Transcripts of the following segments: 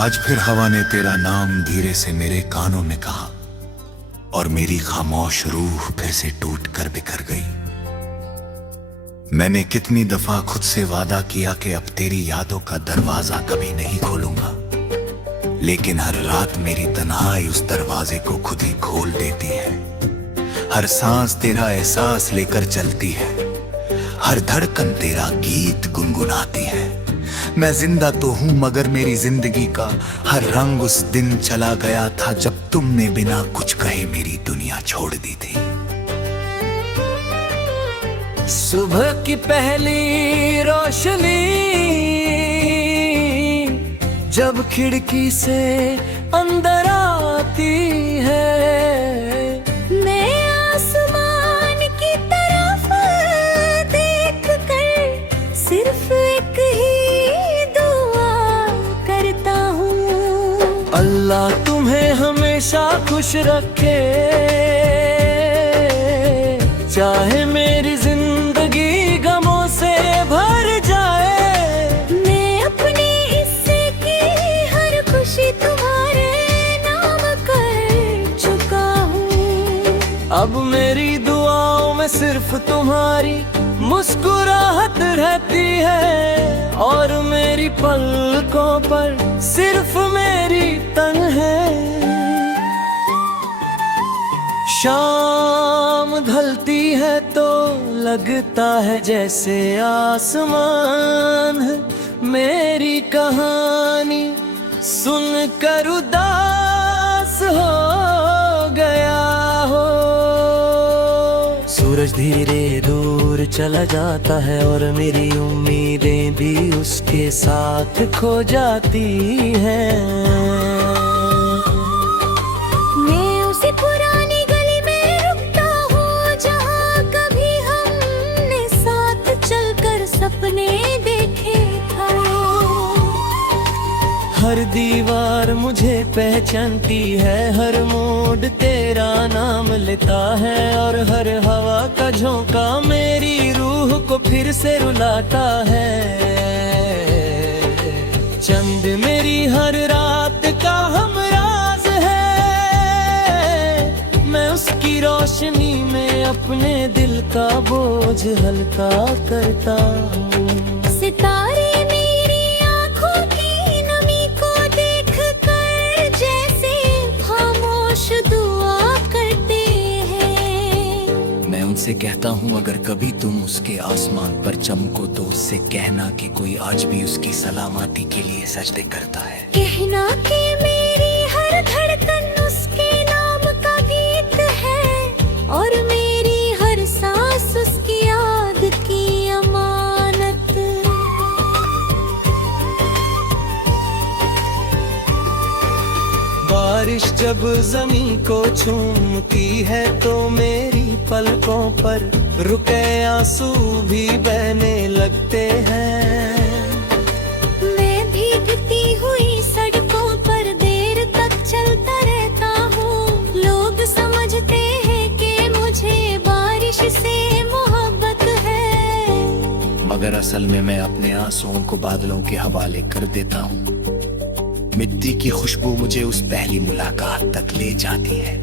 आज फिर हवा ने तेरा नाम धीरे से मेरे कानों में कहा और मेरी खामोश रूह फिर से टूट कर बिखर गई। मैंने कितनी दफा खुद से वादा किया कि अब तेरी यादों का दरवाजा कभी नहीं खोलूंगा, लेकिन हर रात मेरी तन्हाई उस दरवाजे को खुद ही खोल देती है। हर सांस तेरा एहसास लेकर चलती है, हर धड़कन तेरा गीत गुनगुनाती है। मैं जिंदा तो हूं मगर मेरी जिंदगी का हर रंग उस दिन चला गया था जब तुमने बिना कुछ कहे मेरी दुनिया छोड़ दी थी। सुबह की पहली रोशनी जब खिड़की से अंदर आती है, मैं आसमान की तरफ देख कर सिर्फ एक ही दुआ करता हूँ। अल्लाह तुम्हें हमेशा खुश रखे, चाहे मेरी जिंदगी गमों से भर जाए। मैं अपने हिस्से की हर खुशी तुम्हारे नाम कर चुका हूँ। अब मेरी दुआओं में सिर्फ तुम्हारी मुस्कुराहट रहती है और मेरी पलकों पर सिर्फ मेरी तन्हाई। शाम ढलती है तो लगता है जैसे आसमान है मेरी कहानी सुनकर उदास हो गया हो। सूरज धीरे दूर चला जाता है और मेरी उम्मीदें भी उसके साथ खो जाती हैं। मैं उसी पुरानी गली में रुकता हूँ जहाँ कभी हमने साथ चलकर सपने देखे थे। हर दीवार मुझे पहचानती है, हर मोड़ तेरा नाम लेता है और हर हवा का झोंका मेरी रूह को फिर से रुलाता है। चंद मेरी हर रात का हमराज है, मैं उसकी रोशनी में अपने दिल का बोझ हल्का करता हूँ। सितारे मेरी आँखों की नमी को देख कर जैसे खामोश दुआ करते हैं। मैं उनसे कहता हूँ अगर कभी तुम उसके आसमान पर चमको तो उससे कहना कि कोई आज भी उसकी सलामती के लिए सजदे करता है। कहना कि मेरी हर धड़कन उसके नाम का गीत है और मेरी हर सांस उसकी याद की अमानत। बारिश जब जमीन को छूमती है तो मेरी पलकों पर रुके आंसू भी बहने लगते हैं। मैं भीगती हुई सड़कों पर देर तक चलता रहता हूँ। लोग समझते हैं कि मुझे बारिश से मोहब्बत है, मगर असल में मैं अपने आंसुओं को बादलों के हवाले कर देता हूँ। मिट्टी की खुशबू मुझे उस पहली मुलाकात तक ले जाती है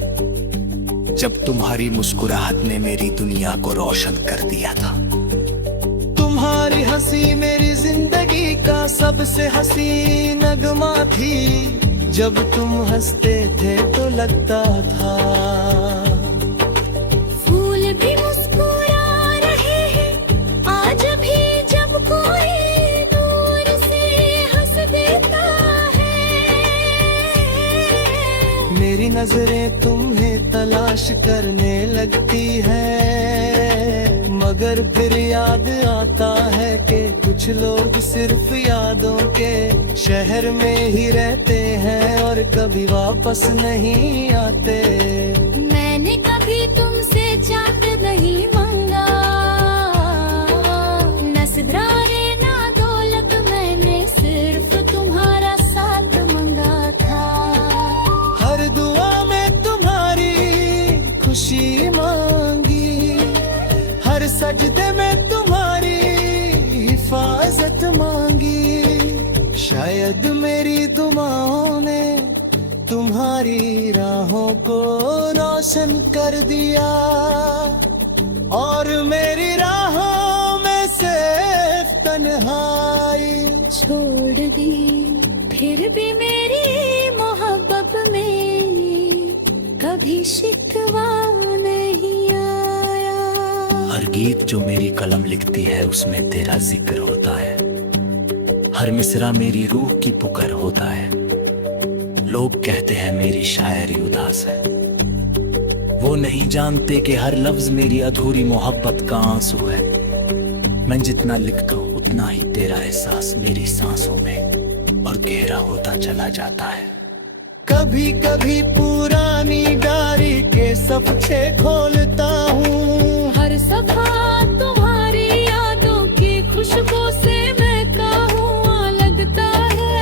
जब तुम्हारी मुस्कुराहट ने मेरी दुनिया को रोशन कर दिया था। तुम्हारी हंसी मेरी जिंदगी का सबसे हसीन नगमा थी, जब तुम हंसते थे तो लगता था फूल भी मुस्कुरा रहे हैं आज भी जब कोई दूर से हंस देता है। मेरी नजरें तुम्हें तलाश करने लगती है, मगर फिर याद आता है कि कुछ लोग सिर्फ यादों के शहर में ही रहते हैं और कभी वापस नहीं आते। मैंने कभी तुमसे चांद नहीं मांगा, न सितारे ना दौलत, मैंने सिर्फ तुम्हारा साथ मांगा था। हर दुआ में तुम्हारी खुशी मांगी, हर सजदे में तुम्हारी हिफाजत मांगी। शायद शायद मेरी दुआओं ने तुम्हारी राहों को रोशन कर दिया, और मेरी राहों में से तन्हाई छोड़ दी। फिर भी मेरी मोहब्बत में कभी शिकवा नहीं आया। हर गीत जो मेरी कलम लिखती है उसमें तेरा जिक्र होता है, हर मिसरा मेरी रूह की पुकार होता है। लोग कहते हैं मेरी शायरी उदास है, वो नहीं जानते कि हर लफ्ज मेरी अधूरी मोहब्बत का आंसू है। मैं जितना लिखता हूँ उतना ही तेरा एहसास मेरी सांसों में और गहरा होता चला जाता है। कभी कभी पुरानी डायरी के सफ़े खोलता हूँ, हर सफा तुम्हारी यादों की खुशबू से महका हुआ लगता है।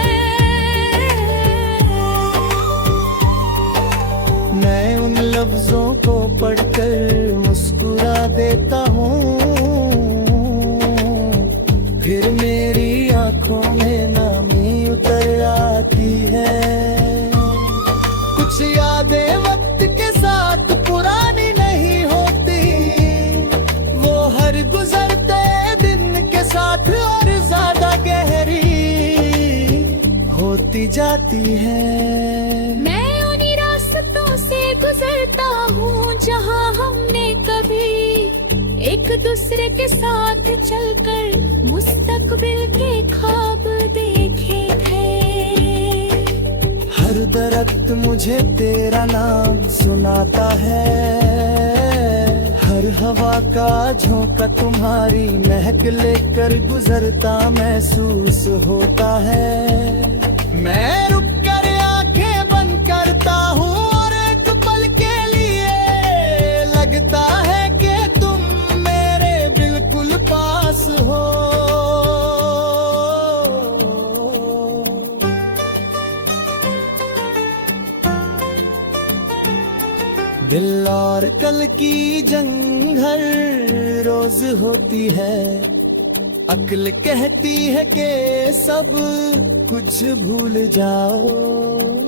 मैं उन लफ्जों को पढ़कर मुस्कुरा देता हूँ, फिर मेरी आंखों में नामी उतर आती है। कुछ यादें वक्त के साथ पुरानी नहीं होती, वो हर गुजरते दिन के साथ और ज्यादा गहरी होती जाती है। मैं उन्हीं रास्तों से गुजरता हूँ जहाँ हमने कभी एक दूसरे के साथ चलकर मुस्तकबिल के ख्वाब देखे थे। हर दरख्त मुझे तेरा नाम सुनाता है, हर हवा का झोंका तुम्हारी महक लेकर गुजरता महसूस होता है। मैं रुक कर आंखें बंद करता हूँ और एक पल के लिए लगता है कि तुम मेरे बिल्कुल पास हो। दिल और कल की जंग हर रोज होती है, अक्ल कहती है कि सब कुछ भूल जाओ।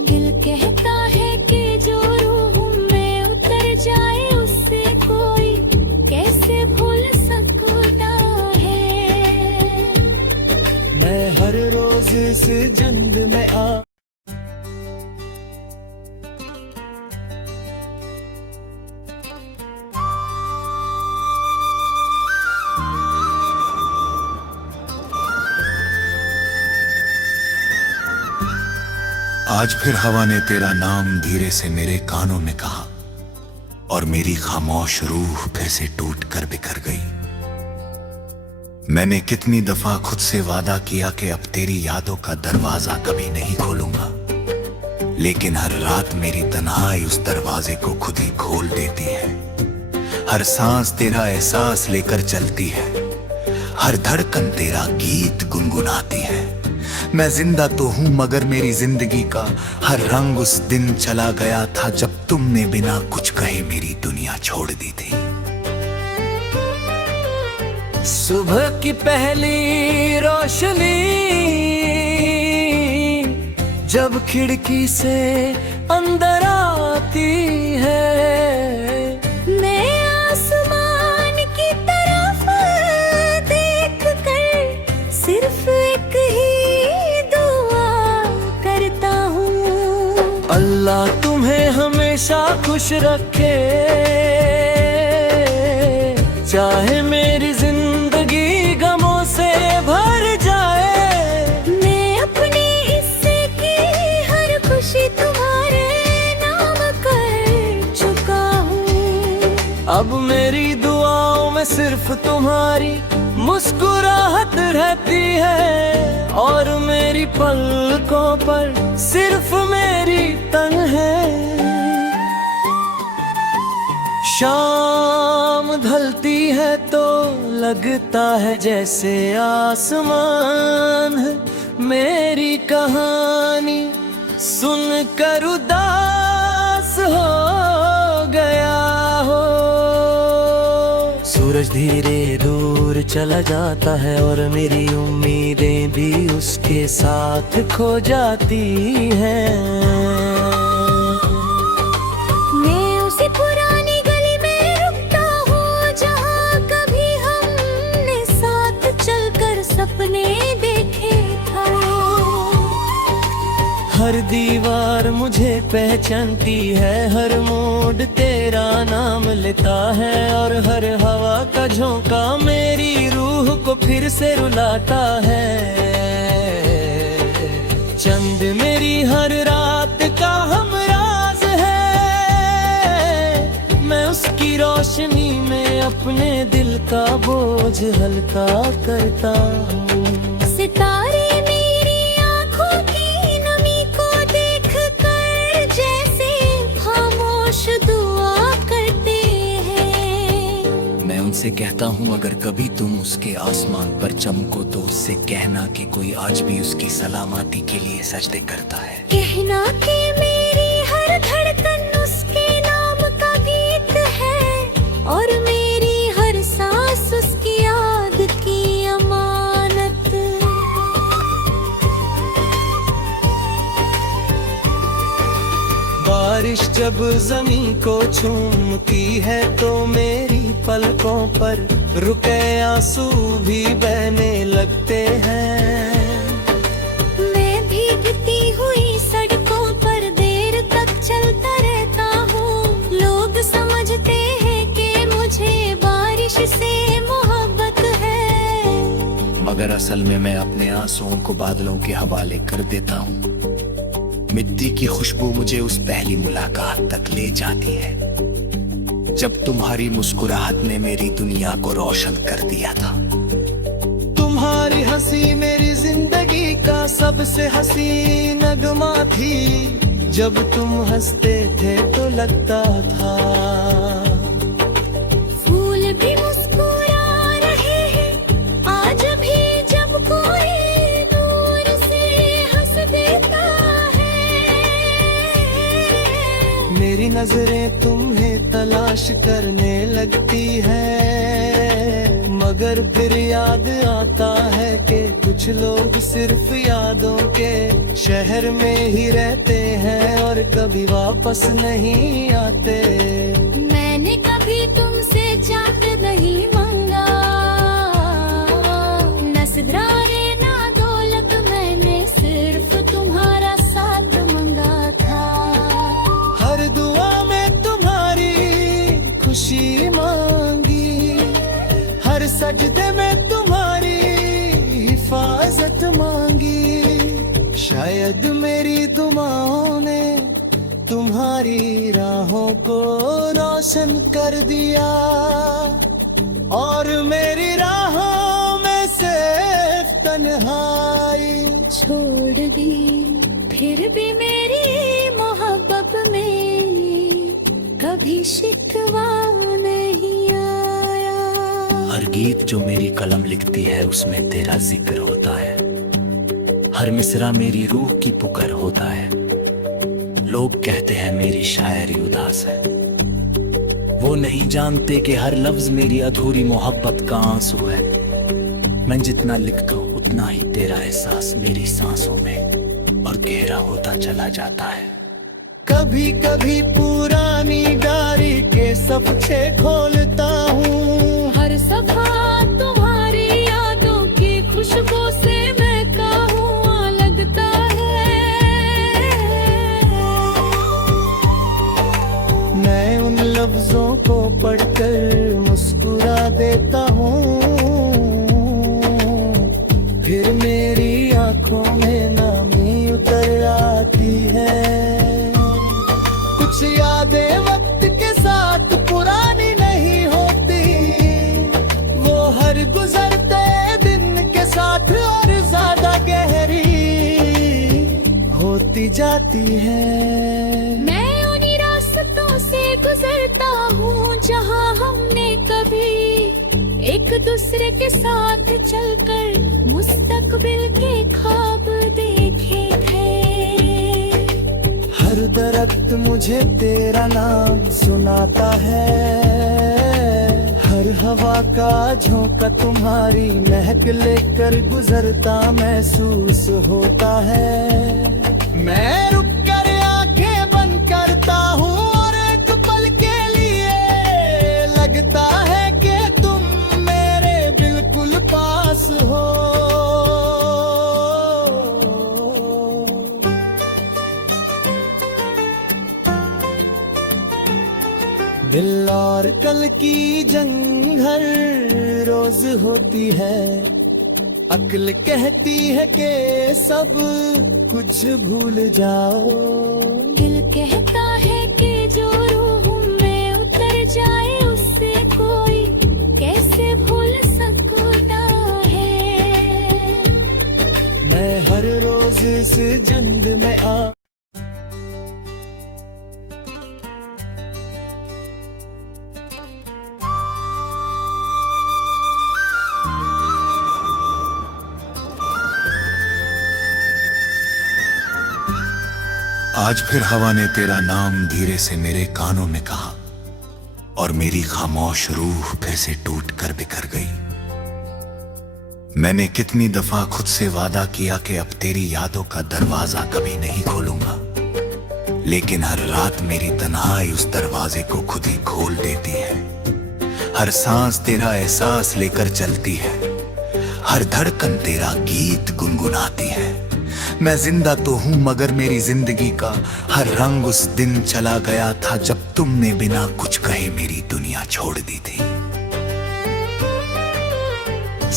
दिल कहता है कि जो रूह में उतर जाए उससे कोई कैसे भूल सकता है। मैं हर रोज इस जंग में आज फिर हवा ने तेरा नाम धीरे से मेरे कानों में कहा, और मेरी खामोश रूह फिर से टूट कर बिखर गई। मैंने कितनी दफा खुद से वादा किया कि अब तेरी यादों का दरवाजा कभी नहीं खोलूंगा, लेकिन हर रात मेरी तन्हाई उस दरवाजे को खुद ही खोल देती है। हर सांस तेरा एहसास लेकर चलती है, हर धड़कन तेरा गीत गुनगुनाती है। मैं जिंदा तो हूं मगर मेरी जिंदगी का हर रंग उस दिन चला गया था जब तुमने बिना कुछ कहे मेरी दुनिया छोड़ दी थी। सुबह की पहली रोशनी जब खिड़की से अंदर आती है, मैं आसमान की तरफ देख कर सिर्फ एक ही दुआ करता हूँ। अल्लाह तुम्हें हमेशा खुश रखे, चाहे मेरी जिंदगी गमों से भर जाए। मैं अपने हिस्से की हर खुशी तुम्हारे नाम कर चुका हूँ। अब मेरी दुआओं में सिर्फ तुम्हारी मुस्कुराहट रहती है, और मेरी पलकों पर सिर्फ मेरी तन्हाई। शाम ढलती है तो लगता है जैसे आसमान है मेरी कहानी सुनकर उदास हो गया हो। सूरज धीरे दूर चला जाता है और मेरी उम्मीदें भी उसके साथ खो जाती हैं। मैं उसी पुरानी गली में रुकता हूँ जहाँ कभी हमने साथ चलकर सपने देखे थे। हर दीवार मुझे पहचानती है, हर मोड़ तेरा नाम लेता है और हर हवा का झोंका मेरी रूह को फिर से रुलाता है। चंद मेरी हर रात का हमराज है, मैं उसकी रोशनी में अपने दिल का बोझ हल्का करता हूँ। सितारे मेरी आँखों की नमी को देख कर जैसे खामोश दुआ करते हैं। मैं उनसे कहता हूँ अगर कभी तुम उसके आसमान पर चमको तो उससे कहना कि कोई आज भी उसकी सलामती के लिए सजदे करता है। कहना कि मेरी हर धड़कन उसके नाम का गीत है और मेरी हर सांस उसकी याद की अमानत। बारिश जब जमीन को चूमती है तो मेरी पलकों पर रुके आंसू भी बहने लगते हैं। मैं भीगती हुई सड़कों पर देर तक चलता रहता हूँ। लोग समझते हैं कि मुझे बारिश से मोहब्बत है, मगर असल में मैं अपने आंसुओं को बादलों के हवाले कर देता हूँ। मिट्टी की खुशबू मुझे उस पहली मुलाकात तक ले जाती है जब तुम्हारी मुस्कुराहट ने मेरी दुनिया को रोशन कर दिया था। तुम्हारी हंसी मेरी जिंदगी का सबसे हसीन नगमा थी, जब तुम हंसते थे तो लगता था फूल भी मुस्कुरा रहे हैं आज भी जब कोई दूर से हंस देता है। मेरी नजरें तुम्हें तलाश करने लगती है, मगर फिर याद आता है कि कुछ लोग सिर्फ यादों के शहर में ही रहते हैं और कभी वापस नहीं आते। मैंने कभी तुमसे चांद नहीं मांगा, न सिद्रारे ना दौलत, मैंने सिर्फ तुम्हारा साथ मांगा था। हर दुआ में तुम्हारी खुशी मांगी, हर सजदे में तुम्हारी हिफाजत मांगी। शायद मेरी दुआओं ने तुम्हारी राहों को रोशन कर दिया और मेरी राहों में सिर्फ तन्हाई छोड़ दी। फिर भी मेरी मोहब्बत में कभी शिकवा नहीं आया। हर गीत जो मेरी कलम लिखती है उसमें तेरा जिक्र होता है, हर मिसरा मेरी रूह की पुकार होता है। लोग कहते हैं मेरी शायरी उदास है, वो नहीं जानते कि हर लफ्ज मेरी अधूरी मोहब्बत का आंसू है। मैं जितना लिखता हूँ उतना ही तेरा एहसास मेरी सांसों में और गहरा होता चला जाता है। कभी कभी पुरानी डायरी के सफ़े खोलता हूँ, हर सफा तुम्हारी यादों की खुशबू से महका हुआ लगता है। मैं उन लफ्जों को पढ़कर मुस्कुरा देता हूँ, फिर मेरी आंखों में नामी उतर आती है। कुछ यादें वक्त के साथ पुरानी नहीं होती, वो हर गुजरते दिन के साथ और ज्यादा गहरी होती जाती है। मैं उन्हीं रास्तों से गुजरता हूँ जहाँ हमने कभी एक दूसरे के साथ चलकर मुस्तकबिल के ख्वाब देखे थे। हर दरख्त मुझे तेरा नाम सुनाता है, हर हवा का झोंका तुम्हारी महक लेकर गुजरता महसूस होता है। मैं रुक कर आंखें बंद करता हूँ और एक पल के लिए लगता है कि तुम मेरे बिल्कुल पास हो। दिल और कल की जंग हर रोज होती है। अक्ल कहती है कि सब कुछ भूल जाओ। दिल कहता है कि जो रूह में उतर जाए उससे कोई कैसे भूल सकता है। मैं हर रोज इस जंग में आज फिर हवा ने तेरा नाम धीरे से मेरे कानों में कहा और मेरी खामोश रूह फिर से टूट कर बिखर गई। मैंने कितनी दफा खुद से वादा किया कि अब तेरी यादों का दरवाजा कभी नहीं खोलूंगा, लेकिन हर रात मेरी तन्हाई उस दरवाजे को खुद ही खोल देती है। हर सांस तेरा एहसास लेकर चलती है, हर धड़कन तेरा गीत गुनगुनाती है। मैं जिंदा तो हूं मगर मेरी जिंदगी का हर रंग उस दिन चला गया था जब तुमने बिना कुछ कहे मेरी दुनिया छोड़ दी थी।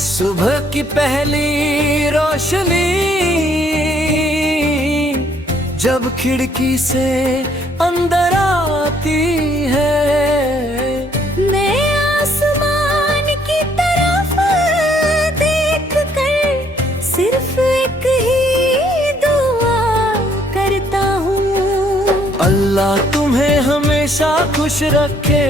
सुबह की पहली रोशनी जब खिड़की से अंदर आती है, मैं आसमान की तरफ देख कर सिर्फ एक ही दुआ करता हूँ। अल्लाह तुम्हें हमेशा खुश रखे,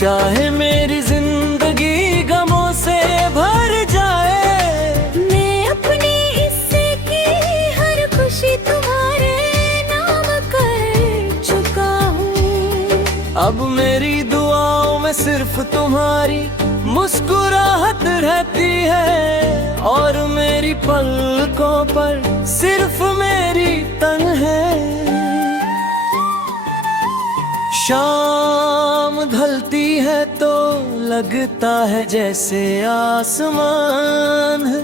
चाहे मेरी जिंदगी गमों से भर जाए। मैं अपनी हिस्से की हर खुशी तुम्हारे नाम कर चुका हूँ। अब मेरी दुआओं में सिर्फ तुम्हारी मुस्कुराहट रहती है और मेरी पलकों पर सिर्फ मेरी तन्हाई। शाम ढलती है तो लगता है जैसे आसमान है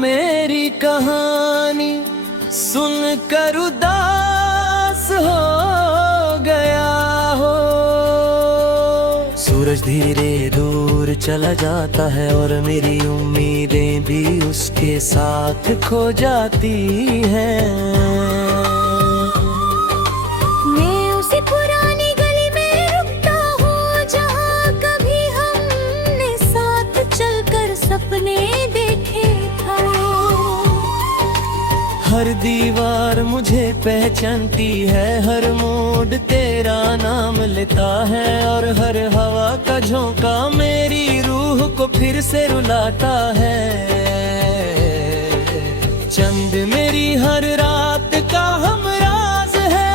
मेरी कहानी सुनकर उदास हो गया हो। सूरज धीरे दूर चला जाता है और मेरी उम्मीदें भी उसके साथ खो जाती हैं। मैं उसी पुरानी गली में रुकता हूँ जहाँ कभी हमने साथ चलकर सपने देखे थे। हर दीवार मुझे पहचानती है, हर मूड तेरा नाम लेता है और हर हवा का झोंका मेरी रूह को फिर से रुलाता है। चंद मेरी हर रात का हमराज है,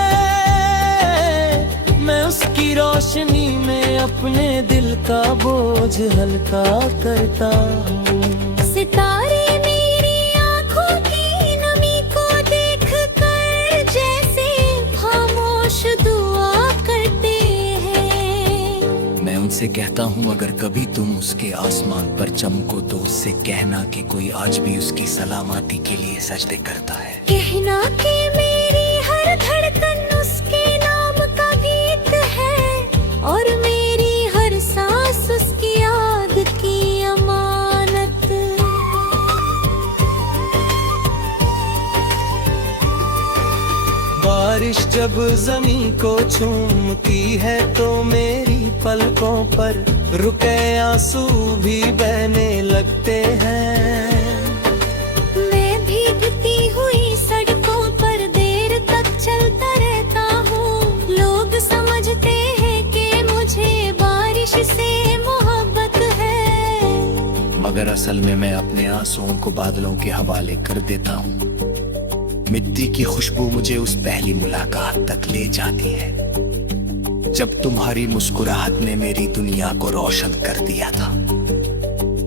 मैं उसकी रोशनी में अपने दिल का बोझ हल्का करता हूँ। सितारे मेरी आँखों की नमी को देख कर जैसे खामोश दुआ करते हैं। मैं उनसे कहता हूँ अगर कभी तुम उसके आसमान पर चमको तो उससे कहना कि कोई आज भी उसकी सलामती के लिए सजदे करता है। कहना कि मेरी हर धड़कन उसके नाम का गीत है और मेरी हर सांस उसकी याद की अमानत। बारिश जब जमीन को चूमती है तो मेरी पलकों पर रुके आंसू भी बहने लगते हैं। मैं भीगती हुई सड़कों पर देर तक चलता रहता हूँ। लोग समझते हैं कि मुझे बारिश से मोहब्बत है, मगर असल में मैं अपने आंसुओं को बादलों के हवाले कर देता हूँ। मिट्टी की खुशबू मुझे उस पहली मुलाकात तक ले जाती है जब तुम्हारी मुस्कुराहट ने मेरी दुनिया को रोशन कर दिया था।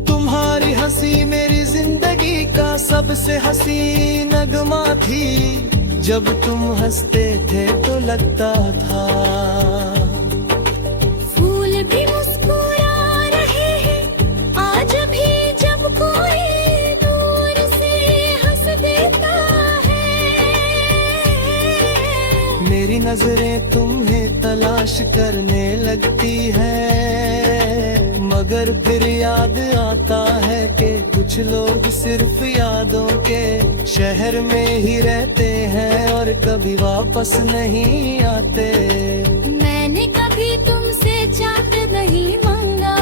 तुम्हारी हंसी मेरी जिंदगी का सबसे हसी नगमा थी। जब तुम हंसते थे तो लगता था फूल भी मुस्कुरा रहे हैं आज भी, जब कोई दूर से हंस देता है। मेरी नजरें तुम्हें तलाश करने लगती है, मगर फिर याद आता है कि कुछ लोग सिर्फ यादों के शहर में ही रहते हैं और कभी वापस नहीं आते। मैंने कभी तुमसे चाहत नहीं मांगा,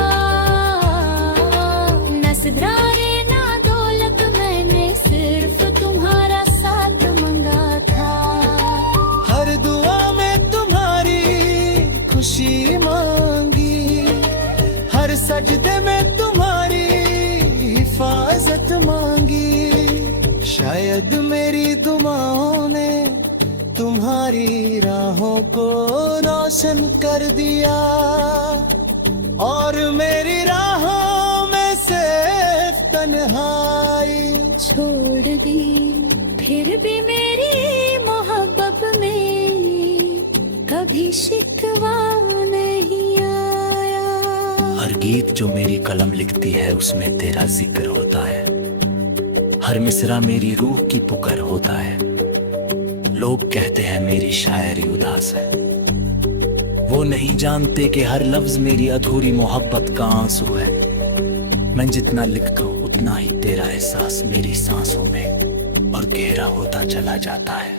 न सिद्रारे ना दौलत, मैंने सिर्फ तुम्हारा साथ मांगा था। हर दुआ में तुम्हारी खुशी मांगी, हर सजदे में तुम्हारी हिफाजत मांगी। शायद मेरी दुआओं ने तुम्हारी राहों को रोशन कर दिया, और मेरी राहों में से तन्हाई छोड़ दी। फिर भी मेरी मोहब्बत में कभी शिकवा नहीं आया। हर गीत जो मेरी कलम लिखती है उसमें तेरा जिक्र होता है, हर मिसरा मेरी रूह की पुकार होता है। लोग कहते हैं मेरी शायरी उदास है, वो नहीं जानते कि हर लफ्ज मेरी अधूरी मोहब्बत का आंसू है। मैं जितना लिखता हूँ उतना ही तेरा एहसास मेरी सांसों में और गहरा होता चला जाता है।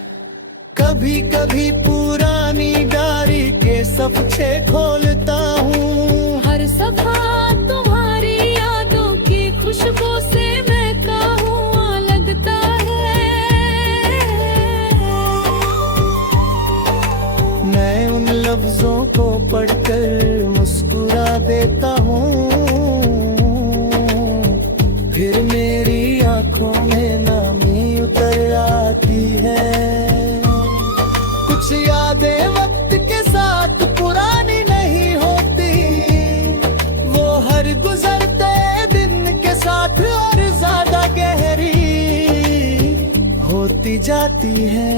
कभी कभी पुरानी डायरी के सफ़े खोलता हूँ, हर सफा तुम्हारी यादों की खुशबू से महका हुआ लगता है। मैं उन लफ्जों को पढ़कर मुस्कुरा देता हूँ, फिर मेरी आंखों में नमी उतर आती है। कुछ यादें वक्त के साथ पुरानी नहीं होती, वो हर गुजरते दिन के साथ और ज्यादा गहरी होती जाती है।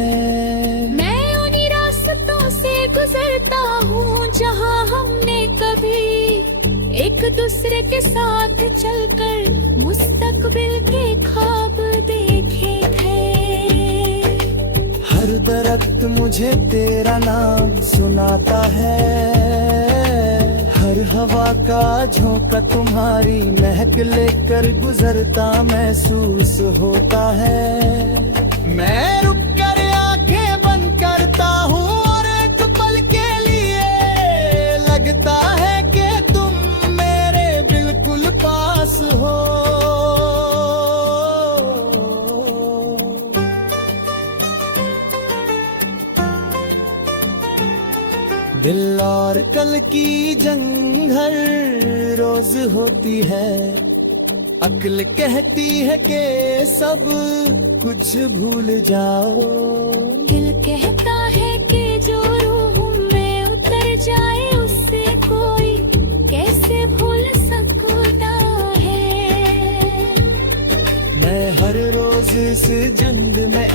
मैं उन्हीं रास्तों से गुजरता हूँ जहाँ हमने कभी एक दूसरे के साथ चलकर मुस्तकबिल के ख्वाब देखे थे। हर दरख्त मुझे तेरा नाम सुनाता है, हर हवा का झोंका तुम्हारी महक लेकर गुजरता महसूस होता है। मैं रुक कर आंखें बंद करता हूँ और एक पल के लिए लगता है कि तुम मेरे बिल्कुल पास हो। दिल और कल की जंग हर रोज होती है, अक्ल कहती है कि सब कुछ भूल जाओ। दिल कहता है कि जो रूह में उतर जाए उससे कोई कैसे भूल सकता है। मैं हर रोज इस जंग में